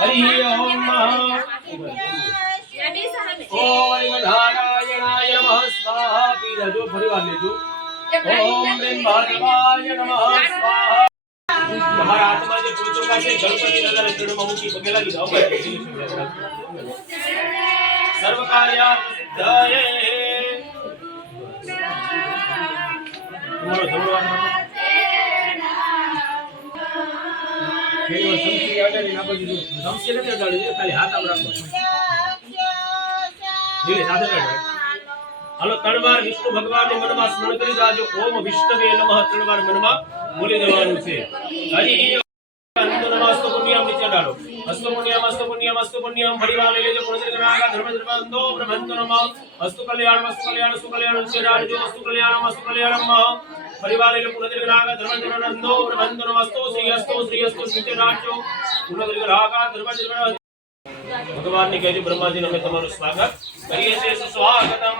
हरि ओम ओम नारायणाय नमः स्वाहा पीरजो परिवार लेजो ओम ब्रह्मदेवाय नमः स्वाहा हमारा आत्मा जो पूछो का से गणपति नगर चरण महु की बगे लगी जाओ सर्व कार्यार्थ सिद्धाय तुम्हारा धन्यवाद समसी आगे ना बजू समसी ने डाली खाली हाथ आम रखो धीरे साथे बैठो हालो तणवार विष्णु भगवान ने मन में स्मरण करी जाजो ओम विष्णवे नमः तणवार मन में बोली देवानुं छे हरि नमस्ते पुण्यम नीचे डालो अस्तु पुण्यम परिवार ले लेजो पुण्य नागा धर्म धर्मंदो ब्रह्मंतो नमः अस्तु कल्याण से डाल दो अस्तु कल्याणम परिवार ले पुण्य नागा धर्म धर्मंदो ब्रह्मंतो नमस्तु श्री अस्तु नीचे डालो पुण्य नागा धर्म भगवान ने कहજો ब्रह्माजी ने તમારું સ્વાગત કરીએ છે સ્વાગતમ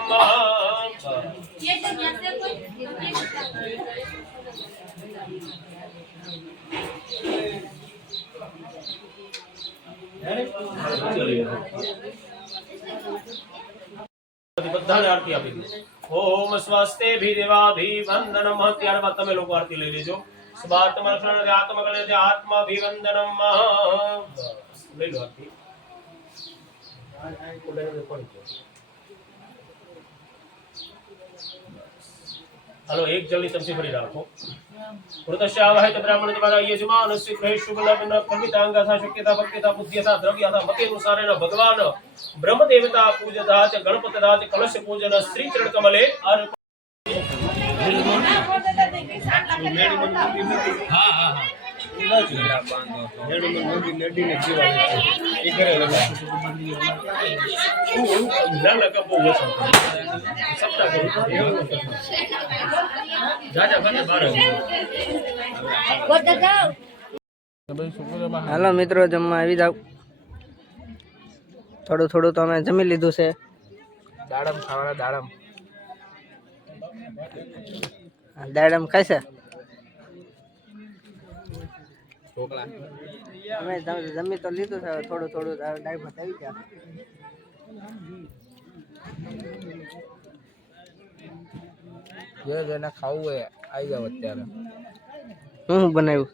બધાને આરતી આપી દી ઓમ સ્વસ્તે ભી દેવા ભી વંદનમ ત્યારબાદ તમે લોકો આરતી લઈ લેજો સ્વાર્થમ રક્ષણ આત્મકળે આત્મા ભી વંદનમ લઈ લો આરતી हेलो एक जल्दी तमसे भरी रखो पुरुषावहित ब्राह्मण द्वारा यजमानस्य ग्रहे शुभ लग्न कवितांगा था शक्यता भक्तिता बुद्धिता द्रव्यता मते अनुसारेण भगवान ब्रह्म देवता पूजता च गणपतदा च कलश पूजन श्री चरण कमले अर्पण हां हां हां हेलो मित्रों जमवा આવી જાવ થોડું થોડું તો અમે જમી લીધું છે દાડમ ખાવાના દાડમ ખાય છે અમે જમી તો લીધું છે થોડું થોડું દાળ ભાત આવી ગયા જેને ખાવું હોય આવી જાવ અત્યારે શું બનાવ્યું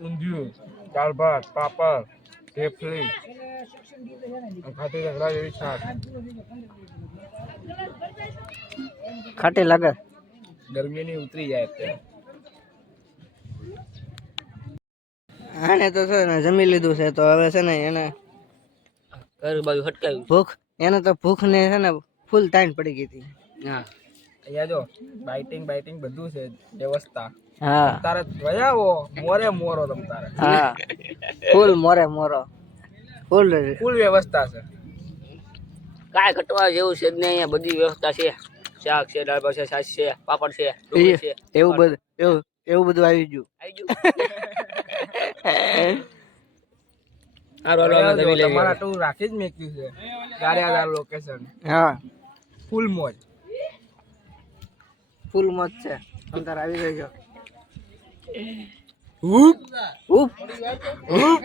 ઊંધિયું દાળ ભાત પાપડ ઢેફલી ખાટી રગડા જેવી છાશ ખાટી લાગે ગરમીની ઉતરી જાય અત્યારે આને તો છે ને જમી લીધું છે તો હવે છે ને એને ઘર બાજુ હટકાવ્યું ભૂખ એને તો ભૂખ ને છે ને ફૂલ તાણ પડી ગઈ હતી હા અહીંયા જો બાઇટિંગ બધું છે વ્યવસ્થા હા તારે વયાવો મોરો તમ તારે હા ફૂલ મોરો ફૂલ વ્યવસ્થા છે કાય ઘટવા જેવું છે ને અહીંયા બધી વ્યવસ્થા છે શાક છે દાળ ભાત છે છાશ છે પાપડ છે ડુંગળી છે એવું બધું આવી ગયું તમારા ટુ રાખી જ મેક્યું છે ગારિયાદાર લોકેશન હા ફૂલ મોજ છે અંદર આવી ગયો ઉપ ઉપ ઉપ